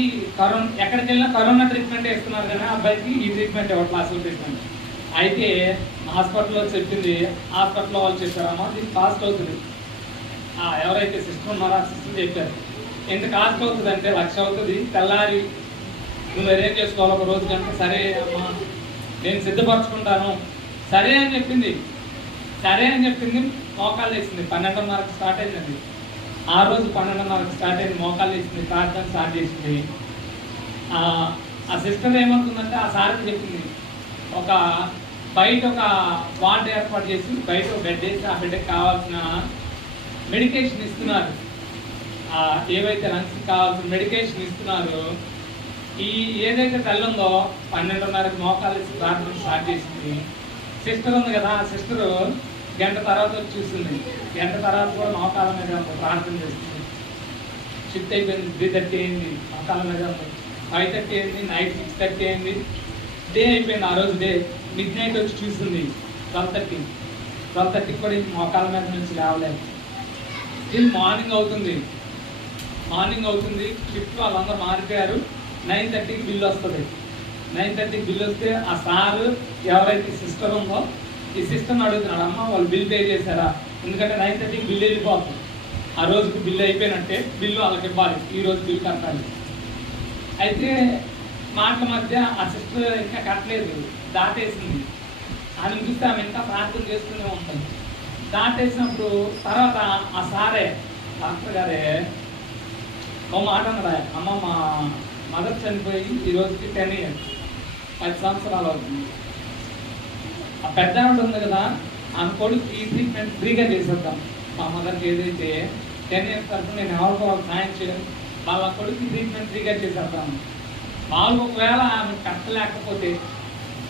ఎక్కడికి వెళ్ళినా కరోనా ట్రీట్మెంట్ వేస్తున్నారు, కానీ అబ్బాయికి ఈ ట్రీట్మెంట్ ఇవ్వట్లేదు, అసలు ట్రీట్మెంట్. అయితే హాస్పిటల్లో చెప్పింది, హాస్పిటల్లో వాళ్ళు చెప్పారమ్మా దీనికి కాస్ట్ అవుతుంది. ఎవరైతే సిస్టర్ ఉన్నారో ఆ సిస్టర్ చెప్పారు, ఎంత కాస్ట్ అవుతుంది అంటే 1,00,000 అవుతుంది. తెల్లారి నువ్వు అరేంజ్ చేసుకోవాలి ఒక రోజు కనుక. సరే అమ్మా నేను సిద్ధపరచుకుంటాను సరే అని చెప్పింది. మోకాళ్ళు వేసింది. 12:30కి స్టార్ట్ అయిందండి. ఆ రోజు 12:30కి స్టార్ట్ అయింది. మోకాళ్ళు వేసింది, ప్రార్థన స్టార్ట్ చేసింది. ఆ సిస్టర్ ఏమనుకుందంటే ఆ సార్కి చెప్పింది, బయట ఒక వార్డ్ ఏర్పాటు చేసి బయట ఒక బెడ్ వేసి ఆ బిడ్డకి కావాల్సిన మెడికేషన్ ఇస్తున్నారు. ఏవైతే లంగ్స్కి కావాల్సిన మెడికేషన్ ఇస్తున్నారు. ఏదైతే తల్లి ఉందో 12:30కి మోకాలు వేసి ప్రార్థన స్టార్ట్ చేసింది. సిస్టర్ ఉంది కదా, ఆ సిస్టరు గంట తర్వాత వచ్చి చూస్తుంది. గంట తర్వాత కూడా మోకాల మీద ప్రార్థన చేస్తుంది. షిఫ్ట్ అయిపోయింది. 3:30 అయింది, మోకాల మీద 5:30 అయింది, నైట్ 6:30 అయింది. డే అయిపోయింది. ఆ రోజు డే మిడ్ నైట్ వచ్చి చూస్తుంది 12:30 కూడా మోకాల మీద నుంచి లేవలేదు. ఇది మార్నింగ్ అవుతుంది. షిఫ్ట్ వాళ్ళందరూ మారిపోయారు. 9:30కి బిల్లు వస్తుంది. 9:30 బిల్ వస్తే ఆ సారు ఎవరైతే సిస్టర్ ఉందో ఈ సిస్టర్ని అడుగుతున్నాడు, అమ్మ వాళ్ళు బిల్ పే చేశారా? ఎందుకంటే 9:30 బిల్ వెళ్ళిపోతుంది, ఆ రోజుకి బిల్లు అయిపోయినట్టే, బిల్లు వాళ్ళకి ఇవ్వాలి, ఈ రోజు బిల్లు కట్టాలి. అయితే మాటల మధ్య ఆ సిస్టర్ ఇంకా కట్టలేదు, దాటేసింది. ఆమె చూస్తే ఆమె ఇంకా ప్రార్థన చేస్తూనే ఉంటుంది. దాటేసినప్పుడు తర్వాత ఆ సారే డాక్టర్ గారే ఓ మాట అన్నాడు, అమ్మ మా మదర్ చనిపోయి ఈ రోజుకి 10 years 10 సంవత్సరాలు అవుతుంది. ఆ పెద్ద ఆవిడ ఉంది కదా, ఆమె కొడుకు ఈ ట్రీట్మెంట్ ఫ్రీగా చేసేద్దాం. మా మదర్కి ఏదైతే 10 years వరకు నేను ఎవరికో వాళ్ళు సాయం చేయడం, వాళ్ళ కొడుకు ట్రీట్మెంట్ ఫ్రీగా చేసేద్దాం. వాళ్ళు ఒకవేళ ఆమె కట్టలేకపోతే,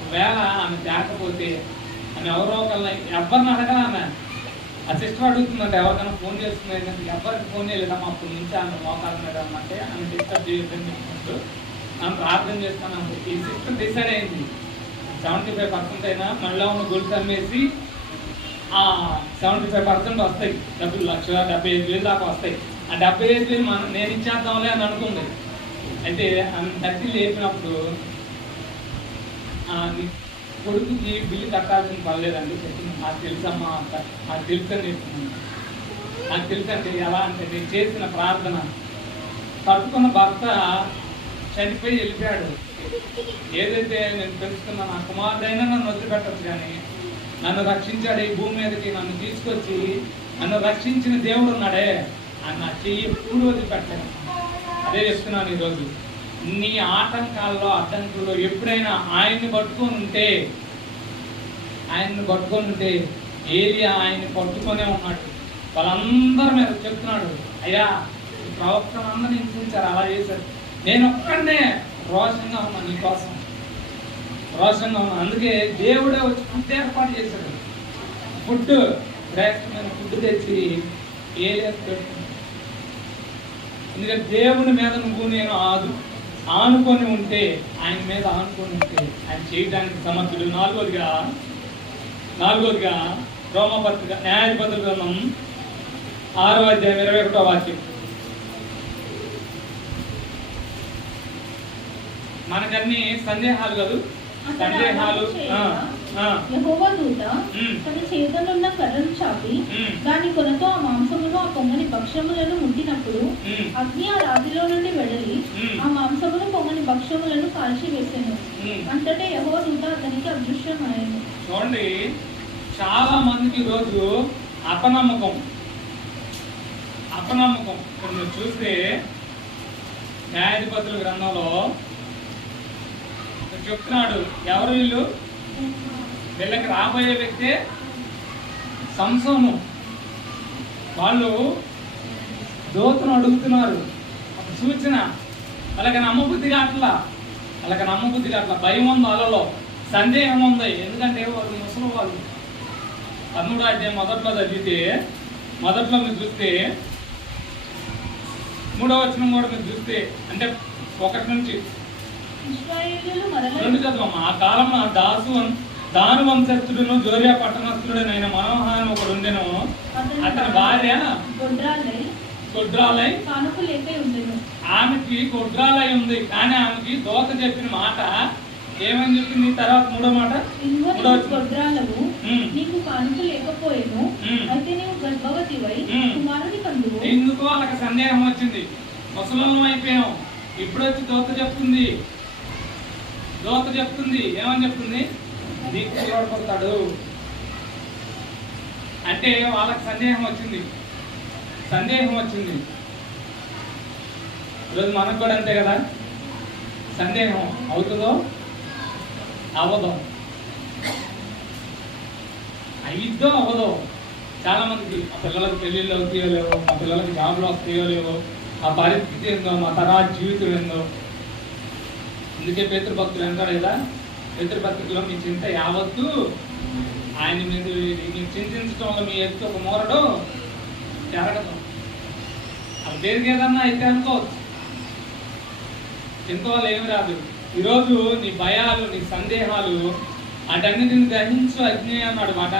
ఒకవేళ ఆమె తేకపోతే, ఆమె ఎవరో ఒకళ్ళ ఎవరిని అడగల, ఆమె ఆ సిస్టర్ అడుగుతుందంటే ఎవరికైనా ఫోన్ చేస్తుంది, ఎవరికి ఫోన్ చేయలేదమ్మా అప్పటి నుంచి ఆమె మోకాల మీద అంటే ఆమె డిస్టర్బ్ చేయొద్దని చెప్పినట్టు ఆమె ప్రార్థన చేస్తాను. ఈ సిస్టర్ డిసైడ్ అయింది 75% అయినా మళ్ళీ ఉన్న గొలుసు అమ్మేసి ఆ 75% వస్తాయి డబ్బులు, 1,75,000 దాకా వస్తాయి. ఆ 75,000 నేను ఇచ్చేద్దాంలే అని అనుకుంది. అయితే ఆమె తట్టి లేపినప్పుడు కొడుకుకి బిల్లు కట్టాల్సిన పర్లేదండి చెప్పింది. నాకు తెలుసమ్మా, నాకు తెలుసు అని చెప్తున్నాను. నాకు తెలుసు అంటే ఎలా అంటే నేను చేసిన ప్రార్థన కట్టుకున్న భర్త చనిపోయి వెళ్ళిపోయాడు. ఏదైతే నేను తెలుసుకున్నా నా కుమారుడైనా నన్ను వదిలిపెట్టచ్చు, కానీ నన్ను రక్షించాడు, ఈ భూమి మీదకి నన్ను తీసుకొచ్చి నన్ను రక్షించిన దేవుడు ఉన్నాడే, ఆయన నా చెయ్యి ఎప్పుడు వదిలిపెట్టాను. అదే చెప్తున్నాను ఈరోజు. నీ ఆటంకాల్లో అడ్డంకుల్లో ఎప్పుడైనా ఆయన్ని పట్టుకొని ఉంటే ఏలియా ఆయన్ని పట్టుకొనే ఉన్నాడు. వాళ్ళందరి మీద చెప్తున్నాడు, అయ్యా ప్రవక్తలందరినీ హింసించారు, అలా చేశారు, నేను ఒక్కడనే రోషంగా ఉన్నాను, నీకోసం రోషంగా ఉన్నాను. అందుకే దేవుడే వచ్చి ఫుడ్ ఏర్పాటు చేశాడు. ఫుడ్ శ్రేష్టమైన ఫుడ్ తెచ్చి ఏలియా పెట్టుకున్నాడు. ఎందుకంటే దేవుని మీద నువ్వు నేను ఆనుకొని ఉంటే, ఆయన మీద ఆనుకొని ఉంటే ఆయన చేయడానికి సమర్థుడు. నాలుగోదిగా రోమపత్రిక న్యాయాధిపతుల గ్రంథం 6వ అధ్యాయం 21వ వాక్యం. మనకన్నీ సందేహాలు కాదు, సందేహాలు. యెహోవా దూత తన చేతులున్న కర్రను చాపి దాని కొనతో ఆ మాంసమును ఆ పొంగని భక్ష్యములను ముట్టినప్పుడు అగ్ని ఆ రాతిలో నుండి వెడలి ఆ మాంసమును పొంగని భక్ష్యములను కాల్చి వేసాను. అంతటే యెహోవా దూత అతనికి అదృశ్యమాయను. చూడండి, చాలా మందికి ఈరోజు అపనమ్మకం. ఇక్కడ మీరు చూస్తే న్యాయాధిపతుల గ్రంథంలో చెప్తున్నాడు, ఎవరు వీళ్ళకి రాబోయే వ్యక్తే సంసోను. వాళ్ళు దూతను అడుగుతున్నారు ఒక సూచన. వాళ్ళకి నమ్మబుద్ధి కావట్లా, భయం ఉంది, వాళ్ళలో సందేహం ఉంది. ఎందుకంటే వాళ్ళు ముసలి వాళ్ళు. 13వ అధ్యాయం మొదట్లో చదివితే, మొదట్లో మీరు చూస్తే 3వ వచనం కూడా మీరు చూస్తే, అంటే 1 నుంచి 2 చదవమ్మా. ఆ కాలంలో దాను వంశస్థుడును జోరియా పట్టణస్థుడైన మనోహ అని ఒకడు ఉండెను. అతని భార్య గొడ్రాలై ఆమెకి గొడ్రాలై ఉంది, కానీ ఆమెకి దోత చెప్పిన మాట ఏమని చెప్పింది? తర్వాత 3వ మాట, ఎందుకు వాళ్ళకి సందేహం వచ్చింది, ముసలం అయిపోయాం, ఇప్పుడు వచ్చి దోత చెప్తుంది ఏమని చెప్తుంది? నీకు పిల్లవాడుతాడు అంటే వాళ్ళకి సందేహం వచ్చింది. ఈరోజు మనకు కూడా అంతే కదా, సందేహం అవుతుందో అవ్వదో, అయిద్దో అవ్వదో. చాలా మందికి మా పిల్లలకు పెళ్ళిళ్ళు అవుతాయో లేవో, మా పిల్లలకి జాబ్లు వస్తాయో లేవో, ఆ పరిస్థితి ఏందో, మా తర్వాత జీవితం ఏందో. అందుకే పేతృభక్తులు అంటాడు కదా, పేతృపత్రికలో మీ చింత యావత్తు ఆయన మీద మీకు చింతించడం వల్ల మీ ఎత్తు ఒక మూరడు జరగదు. అది పేరుకి ఏదన్నా అయితే అనుకోవచ్చు, చింత వల్ల ఏమి రాదు. ఈరోజు నీ భయాలు, నీ సందేహాలు అటన్నిటిని గ్రహించు అగ్ని అన్నాడు మాట.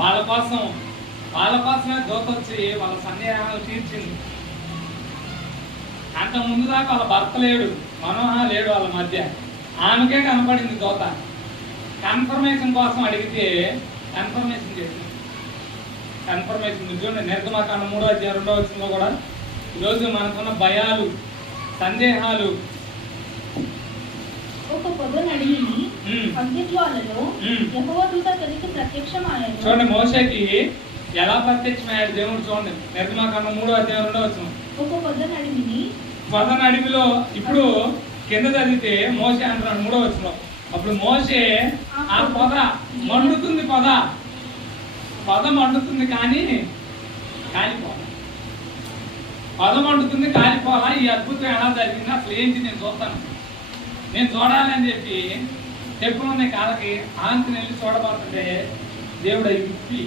వాళ్ళ కోసమే దూత వచ్చి వాళ్ళ సందేహాలు తీర్చింది. అంత ముందు దాకా వాళ్ళ భర్త లేడు, మనోహ లేడు వాళ్ళ మధ్య. ఆమెకే కనపడింది దోత. కన్ఫర్మేషన్ కోసం అడిగితే కన్ఫర్మేషన్ చేసింది. కన్ఫర్మేషన్ చూడండి, నిర్గమకాండం 3:2 కూడా ఈరోజు మనకున్న భయాలు, సందేహాలు. ఒక పొదనడిని అగ్నిజ్వాలలో యెహోవా దూత అతనికి ప్రత్యక్షమాయెను. చూడండి మోషేకి ఎలా ప్రత్యక్షమయ్యాడు దేవుడు. చూడండి నిర్గమకాండం 3:2. ఒక పొదనడిని, పొదనడివిలో ఇప్పుడు కింద చదివితే మోషే అంటున్నాడు 3వ. అప్పుడు మోషే ఆ పొద మండుతుంది, పొద మండుతుంది కానీ కాలిపోదా. పొద మండుతుంది కాలిపోదా. ఈ అద్భుతం ఎలా జరిగింది, అసలు ఏంటి నేను చూస్తాను, నేను చూడాలని చెప్పి చెప్పుకున్న కాళ్ళకి ఆంతిని వెళ్ళి చూడబోతుంటే దేవుడు అవి విప్పి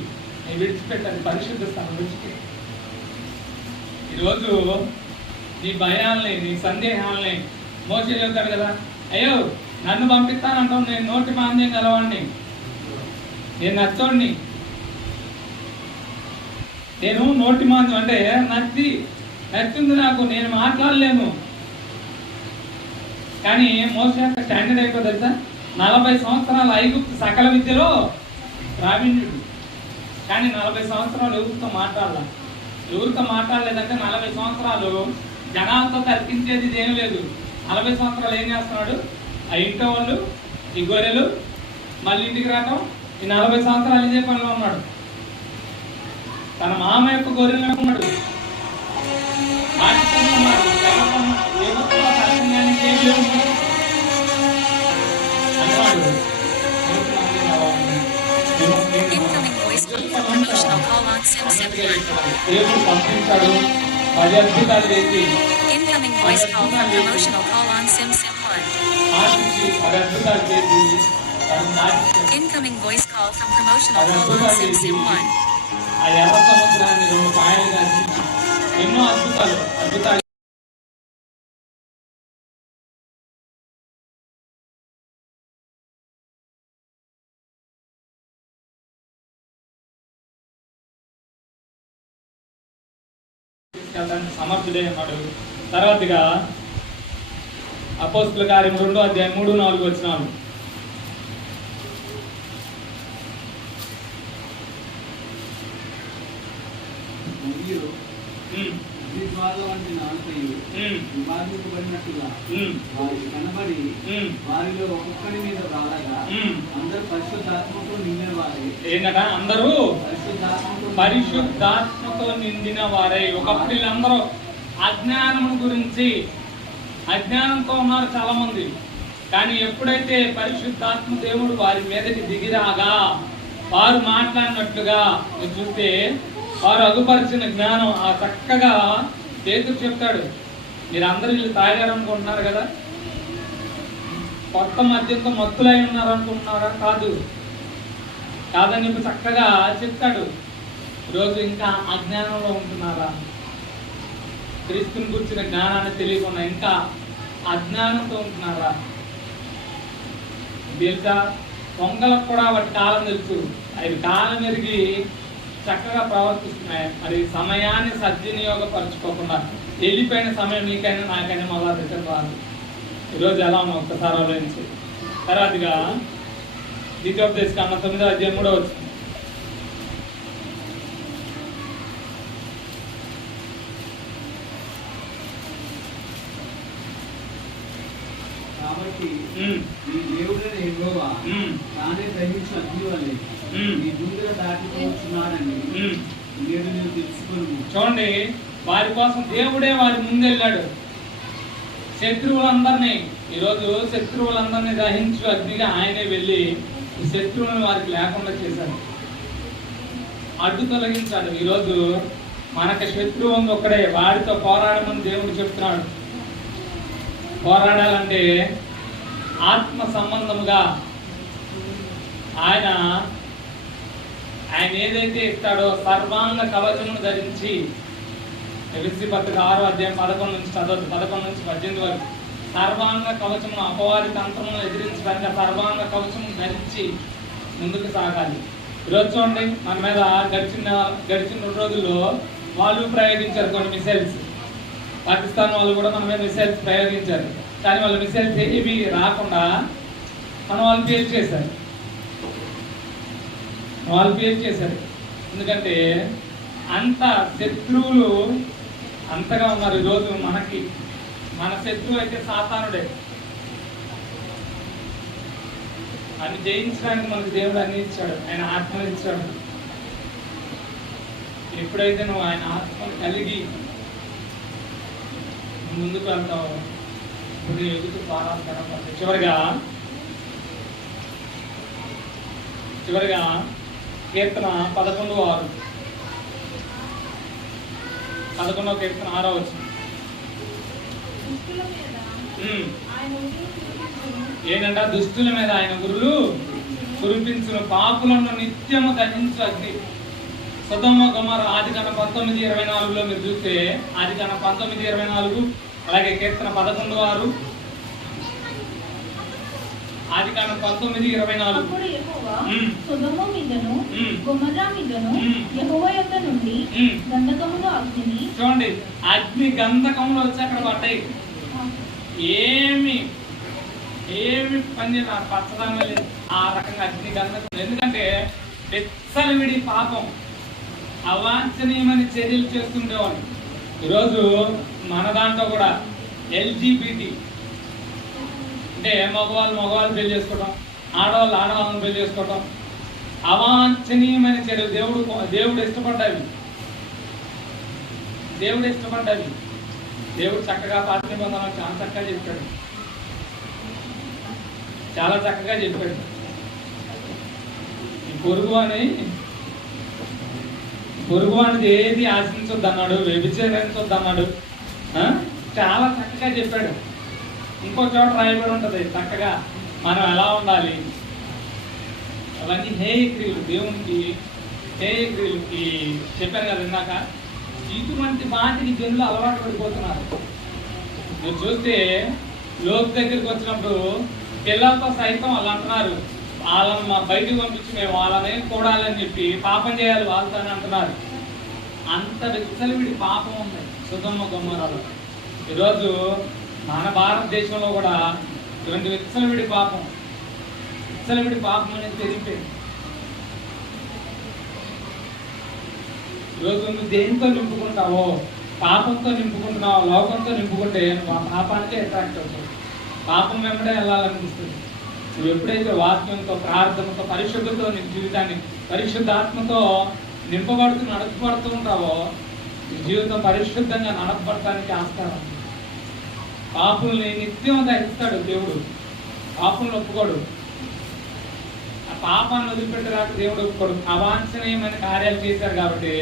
నేను విడిచిపెట్టాను, పరిశుద్ధ స్థానం విడిచిపెట్టి. ఈరోజు నీ భయాల్ని, నీ సందేహాలని మోసే చెబుతాడు కదా, అయ్యో నన్ను పంపిస్తానంటావు, నేను నోటి మాంద్యం గలవాడిని, నేను నచ్చోడిని, నేను నోటి మాంద్యం అంటే నచ్చింది నాకు, నేను మాట్లాడలేను. కానీ మోసే యొక్క స్టాండర్డ్ అయిపోతుంది తెలుసా, 40 సంవత్సరాల ఐగుప్తు సకల విద్యలో ప్రావీణ్యుడు. కానీ 40 సంవత్సరాలు ఎవరితో మాట్లాడలేదంటే 40 సంవత్సరాలు జనాలతో తర్కించేది ఏం లేదు. 40 సంవత్సరాలు ఏం చేస్తున్నాడు, ఆ ఇంట్లో వాళ్ళు, ఈ గొర్రెలు, మళ్ళీ ఇంటికి రావటం, ఈ 40 సంవత్సరాలు ఇదే పనిలో ఉన్నాడు. తన మామ యొక్క గొర్రెలు ఉన్నాడు, దేవుడు పంపించాడు 10 అద్భుతాలు చేసి ఆశించి 10 అద్భుతాలు చేసి ఆ ఎర్ర సముద్రాన్ని 2 పాయలుగా ఎన్నో అద్భుతాలు సమర్థుడే అన్నాడు. తర్వాతగా అపోస్తుల కార్యం 2:3-4. కనబడి వారిలో ఒక్కొక్కరి మీద రాలగా అందరూ పరిశుద్ధాత్మతో నిండిన వారే. ఏంటట? అందరూ పరిశుద్ధాత్మతో నిండిన వారే. ఒకప్పుడు వీళ్ళందరూ అజ్ఞానం గురించి అజ్ఞానంతో ఉన్నారు చాలా మంది. కానీ ఎప్పుడైతే పరిశుద్ధాత్మ దేవుడు వారి మీదకి దిగిరాగా వారు మాట్లాడినట్లుగా చూస్తే వారు అగుపరిచిన జ్ఞానం ఆ చక్కగా పేతురు చెప్తాడు, మీరు అందరూ వీళ్ళు తాగారనుకుంటున్నారు కదా, కొత్త మద్యంతో మత్తులై ఉన్నారు అనుకుంటున్నారా? కాదని ఇప్పుడు చక్కగా చెప్తాడు. ఈరోజు ఇంకా అజ్ఞానంలో ఉంటున్నారా? క్రీస్తుని గురించిన జ్ఞానాన్ని తెలియకుండా ఇంకా అజ్ఞానంతో ఉంటున్నారా? తెలుసా, దొంగలకు కూడా వాటి కాలం తెలుసు, అవి కాలం ఎరిగి చక్కగా ప్రవర్తిస్తున్నాయి. మరి సమయాన్ని సద్వినియోగపరచుకోకుండా వెళ్ళిపోయిన సమయం నీకైనా నాకైనా మళ్ళా దగ్గర రాదు. ఈరోజు ఎలా ఉన్నాం ఒక్కసారి ఆలోచించి. తర్వాతగా ద్వితీయోపదేశకాండం 9:3. కాబట్టి ఈ దేవుడైన యెహోవా తానే గ్రహించిన అగ్ని వల్లే ఈ దూతల దాటిపోతున్నాడని నేడు నేను తెలుసుకున్నాను. చూడండి, వారి కోసం దేవుడే వారి ముందెళ్ళాడు. శత్రువులందరినీ, ఈరోజు శత్రువులందరినీ దహించు అగ్నిగా ఆయనే వెళ్ళి ఈ శత్రువులను వారికి లేకుండా చేశాడు, అడ్డు తొలగించాడు. ఈరోజు మనకు శత్రువు ఉంది ఒక్కడే, వాడితో పోరాడమని దేవుడు చెప్తున్నాడు. పోరాడాలంటే ఆత్మ సంబంధముగా ఆయన ఏదైతే ఇస్తాడో సర్వాంగ కవచమును ధరించి, ఎఫెసీ పత్రిక 6:11-18 వరకు సర్వాంగ కవచమును, అపవాది తంత్రమును ఎదిరించడానికి ఆ సర్వాంగ కవచమును ధరించి ముందుకు సాగాలి. ఈరోజు చూడండి, మన మీద గడిచిన 2 రోజుల్లో వాళ్ళు ప్రయోగించారు కొన్ని మిసైల్స్. పాకిస్తాన్ వాళ్ళు కూడా మన మీద మిసైల్స్ ప్రయోగించారు. కానీ వాళ్ళ మిసైల్స్ ఏవి రాకుండా మన వాళ్ళు పేల్చేశారు. ఎందుకంటే అంత శత్రువులు అంతగా ఉన్నారు. ఈరోజు మన శత్రువు అయితే సాతానుడే. అని జయించడానికి మనకు దేవుడు అన్ని ఇచ్చాడు, ఆయన ఆత్మను ఇచ్చాడు. ఎప్పుడైతే నువ్వు ఆయన ఆత్మను కలిగి ముందుకు వెళ్తావు, ఇప్పుడు ఎదుగు పారాత్మకం. చివరిగా కీర్తన 11:6. 11వ కీర్తన 6వ వచనం. ఏంటంట? దుష్టుల మీద ఆయన ఉరులు కురిపించును, పాపులను నిత్యము దహించు అగ్ని. సొదొమ గొమొర్రా ఆదికాండం 19:24లో మీరు చూస్తే, ఆదికాండం 19:24, అలాగే కీర్తన 11:6, ఆదికాండం 19:24. అప్పుడు యెహోవా సొదొమ మీదను గొమొర్రా మీదను యెహోవా యొద్ద నుండి గంధకమును అగ్నిని, చూడండి, అగ్ని గంధకములు వచ్చి అక్కడ పడ్డాయి. ఏమి పని పచ్చదనం లేదు ఆ రకంగా అగ్ని గంధకం. ఎందుకంటే విచ్చలవిడి పాపం, అవాంఛనీయమైన చర్యలు చేస్తుండేవాళ్ళు. ఈరోజు మన దాంట్లో కూడా LGBT అంటే మగవాళ్ళు పెళ్లి చేసుకోవడం, ఆడవాళ్ళని పెళ్లి చేసుకోవడం, అవాంఛనీయమైన చర్యలు. దేవుడు ఇష్టపడ్డావి. దేవుడు చక్కగా పాత నిబంధనలు చాలా చక్కగా చెప్పాడు. ఈ పొరుగు అనేది ఏది ఆశించొద్దు అన్నాడు, వ్యభిచరించొద్దు అన్నాడు. చాలా చక్కగా చెప్పాడు. ఇంకో చోట రాయబడి ఉంటుంది చక్కగా మనం ఎలా ఉండాలి. అవన్నీ హేయ క్రియలు, దేవునికి హేయ క్రియలకి చెప్పాను కదా ఇందాక. ఇటువంటి వాటికి జనులు అలవాటు పడిపోతున్నారు. మీరు చూస్తే లోతు దగ్గరికి వచ్చినప్పుడు పిల్లలతో సైతం వాళ్ళు అంటున్నారు, వాళ్ళని మా బయటకు పంపించి మేము వాళ్ళనే కూడాలని చెప్పి పాపం చేయాలి వాళ్ళతో అని అంటున్నారు. అంత విచ్చలవిడి పాపం ఉంది సొదొమ గొమొర్రాలో. ఈరోజు మన భారతదేశంలో కూడా ఇటువంటి విచ్చలవిడి పాపం అనేది తెలిపేది. ఈరోజు నువ్వు దేంతో నింపుకుంటావో, పాపంతో నింపుకుంటున్నావో, లోకంతో నింపుకుంటే నువ్వు ఆ పాపానికే అట్రాక్ట్ అవుతావు. పాపం వెంబడే వెళ్ళాలనిపిస్తుంది. నువ్వు ఎప్పుడైతే వాక్యంతో, ప్రార్థనతో, పరిశుద్ధతో నీ జీవితాన్ని పరిశుద్ధాత్మతో నడపబడుతూ ఉంటావో, నీ జీవితం పరిశుద్ధంగా నడపబడటానికి ఆస్కారం. పాపుల్ని నిత్యం దహిస్తాడు దేవుడు. పాపులను ఒప్పుకోడు. ఆ పాపాన్ని వదిలిపెట్టడానికి దేవుడు ఒప్పుకోడు. అవాంఛనీయమైన కార్యాలు చేశారు కాబట్టి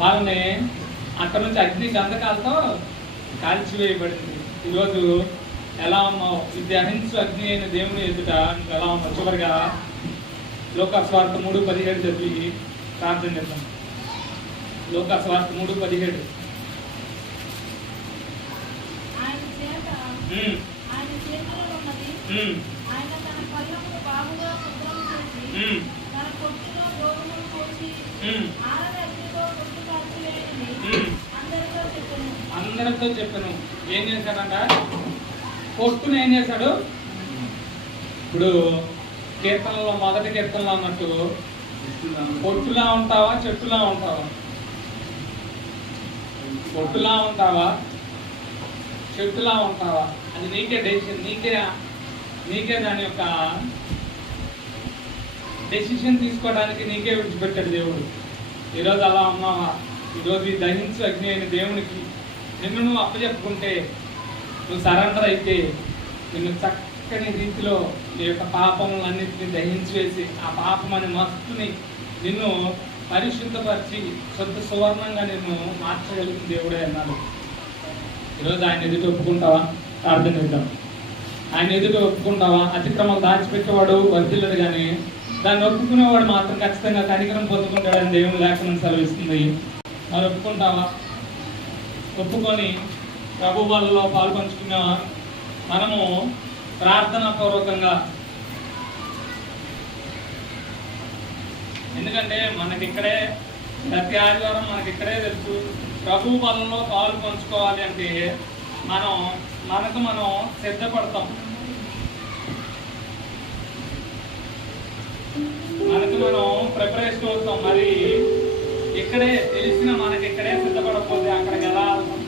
వాళ్ళని అక్కడ నుంచి అగ్ని గంధకాలతో కాల్చివేయబడింది. ఈరోజు ఎలా ఉన్నావు? ఈ దహించు అగ్ని అయిన దేవుని ఎదుట ఎలా ఉన్నావు? చివరిగా లోకాసువార్త 3:17 చదివి ప్రార్థన చేద్దాం. లోకాసువార్త 3:17. అందరితో చెప్పాను. ఏం చేశాడంట? పొట్టును ఏం చేశాడు? ఇప్పుడు కీర్తనలో మొదటి కీర్తనలో అన్నట్టు పొట్టులా ఉంటావా, చెట్టులా ఉంటావా? పొట్టులా ఉంటావా, చెట్టులా ఉంటావా? అది నీకే డెసిషన్. నీకే దాని యొక్క డెసిషన్ తీసుకోవడానికి నీకే విడిచిపెట్టాడు దేవుడు. ఈరోజు అలా ఉన్నావా? ఈరోజు ఈ దహించు అగ్ని అయిన దేవునికి నిన్ను నువ్వు అప్పచెప్పుకుంటే, నువ్వు సరెండర్ అయితే, నిన్ను చక్కని రీతిలో నీ యొక్క పాపములన్నింటినీ దహించి వేసి ఆ పాపం అనే మస్తుని నిన్ను పరిశుద్ధపరిచి శుద్ధ సువర్ణంగా నిన్ను మార్చగలిగిన దేవుడే అన్నాడు. ఈరోజు ఆయన ఎదుట ఒప్పుకుంటావా? ప్రార్థన చేద్దాం. ఆయన ఎదుట ఒప్పుకుంటావా? అతిక్రమాలు దాచిపెట్టేవాడు వర్ధిల్లడు, కానీ దాన్ని ఒప్పుకునేవాడు మాత్రం ఖచ్చితంగా కనికరం పొందుకుంటాడని దేవుని లేఖనం సెలవిస్తుంది. మరి ఒప్పుకుంటావా? ఒప్పుకొని ప్రభు వాళ్ళలో పాల్పంచుకున్న మనము ప్రార్థనా పూర్వకంగా, ఎందుకంటే మనకిక్కడే ప్రతి ఆదివారం మనకిక్కడే తెలుసు ప్రభు వాళ్ళలో పాలు పంచుకోవాలి అంటే మనం సిద్ధపడతాం. మనం ప్రిపరేషన్ అవుతాం. మరి ఇక్కడే తెలిసిన మనకి ఇక్కడే సిద్ధపడకపోతే అక్కడికి ఎలా వెళ్తాం?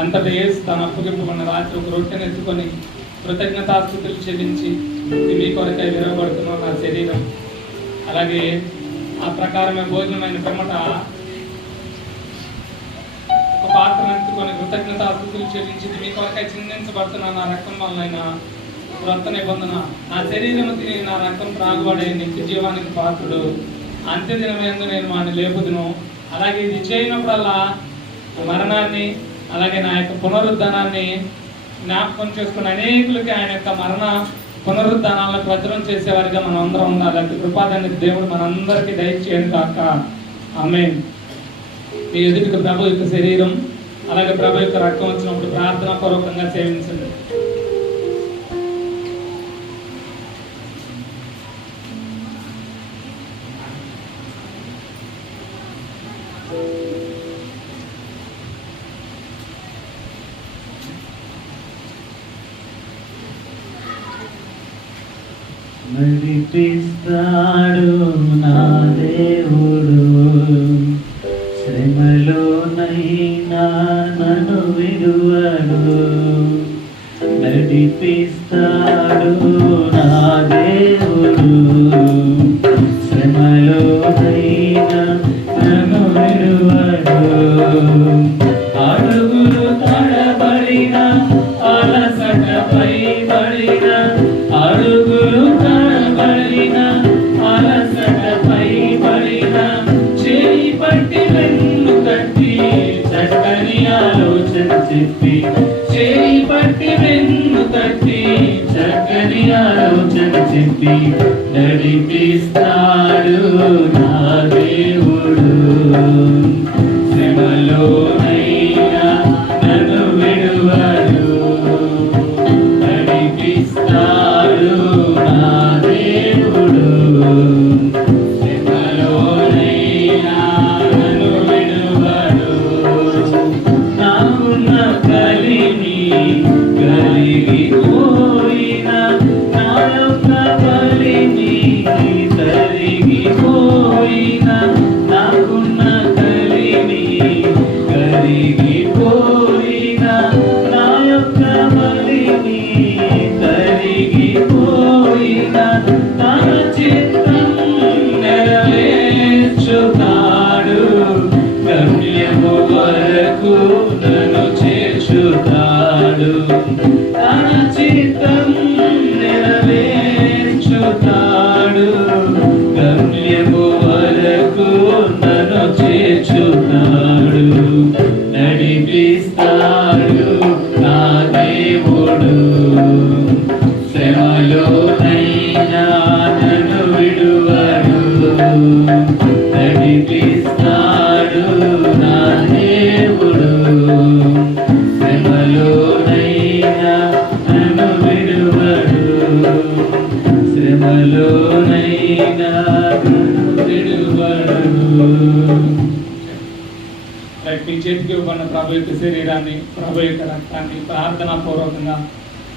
అంతటి యేసు తన అప్పగింపబడిన రాత్రి ఒక రొట్టెను ఎత్తుకొని కృతజ్ఞతాస్తుతులు చెల్లించి మీ కొరకై విరవబడుతున్న నా శరీరం, అలాగే ఆ ప్రకారమే భోజనమైన పిమ్మట ఒక పాత్రను ఎత్తుకొని కృతజ్ఞతాస్తుతులు చెల్లించి మీ కొరకై చిందించబడుతున్న నా రక్తం వలన క్రొత్త నిబంధన, నా శరీరం తిని నా రక్తం త్రాగుబడే నిత్య జీవానికి పాత్రుడు, అంత్యదినమేందు నేను వాడిని లేపుదును. అలాగే ఇది చేయనప్పుడల్లా మరణాన్ని అలాగే నా యొక్క పునరుద్ధానాన్ని జ్ఞాపకం చేసుకుని అనేకులకి ఆయన యొక్క మరణ పునరుద్ధానాలను ప్రచురం చేసేవారిగా మనం అందరం ఉండాలి. అటు కృపాదాన్ని దేవుడు మనందరికీ దయచేయను కాక. ఆమేన్. మీ ఎదుటికి ప్రభు యొక్క శరీరం అలాగే ప్రభు యొక్క రక్తం వచ్చినప్పుడు ప్రార్థనా పూర్వకంగా సేవించండి. నడిపిస్తాడు నా దేవుడు, శ్రమలోనైనా నన్ను విడువడు. నడిపిస్తాడు నా దేవుడు, శ్రమలోనైనా నన్ను విడువడు. అడుగులు తడబడిన అలసటపై పడిన, అడుగులు తడబడిన అలసటపై పడిన, చేయి పట్టి వెన్ను తట్టి చక్కని ఆలోచన చెప్పి, చేయి పట్టి వెన్ను తట్టి చక్కని ఆలోచన చెప్పి, నడిపిస్తాడు నా దేవుడు, శ్రమలోనైనా నన్ను విడువడు. నడిపిస్తాడు నా దేవుడు, శ్రమలోనైనా నన్ను విడువడు. నాకున్న కలిమి కలిగిపోయిన, నా యొక్క బలిని తరిగిపోయిన, నాకున్న కలిమి కరిగిపోయిన, నా యొక్క బలిని తరిగిపోయిన, తన చిత్తం నెరవేర్చుతాడు, గమ్యము వరకు నన్ను చేర్చుతాడు. తన చిత్తం నెరవేర్చుతాడు, గమ్యము వరకు నన్ను చేర్చుతాడు. నడిపిస్తాడు నా దేవుడు, శ్రమలోనైనా నన్ను విడువడు. నడిపిస్తాడు నా దేవుడు, శ్రమలోనైనా నన్ను విడువడు. శ్రమలోనైనా నన్ను విడువడు. మీ చేతికి ఇవ్వబడిన ప్రభు యొక్క శరీరాన్ని ప్రభు యొక్క రక్తాన్ని ప్రార్థనా పూర్వకంగా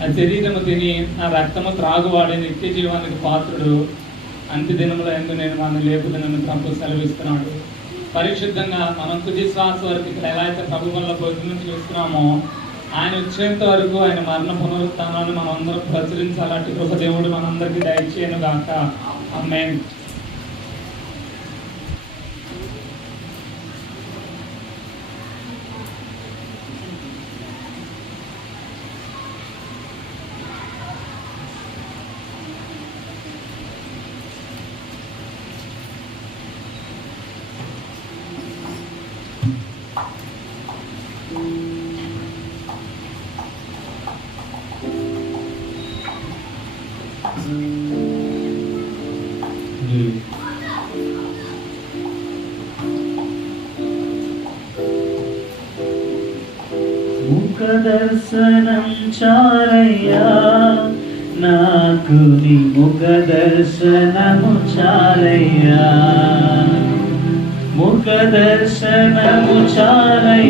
ఆ శరీరము తిని నా రక్తము త్రాగువాడే నిత్య జీవానికి పాత్రుడు, అంత్యదినముల యందు నేను మన లేపుదనని ప్రభు సెలవిస్తున్నాడు. పరిశుద్ధంగా మనం తుది శ్వాస వరకు ఇక్కడ ఎలా అయితే ప్రభు వల్ల భోజనం చేస్తున్నామో ఆయన వచ్చేంత వరకు ఆయన మరణ పునరుత్థానాన్ని మనం అందరం ప్రచురించాలంటే కృప దేవుడు మనందరికీ దయచేయను గాక. ఆమేన్. ముఖ దర్శనం చాలయ్యా, నాకు నీ ముఖ దర్శనము చాలయ్యా, ముఖ దర్శనము చాలయ్యా.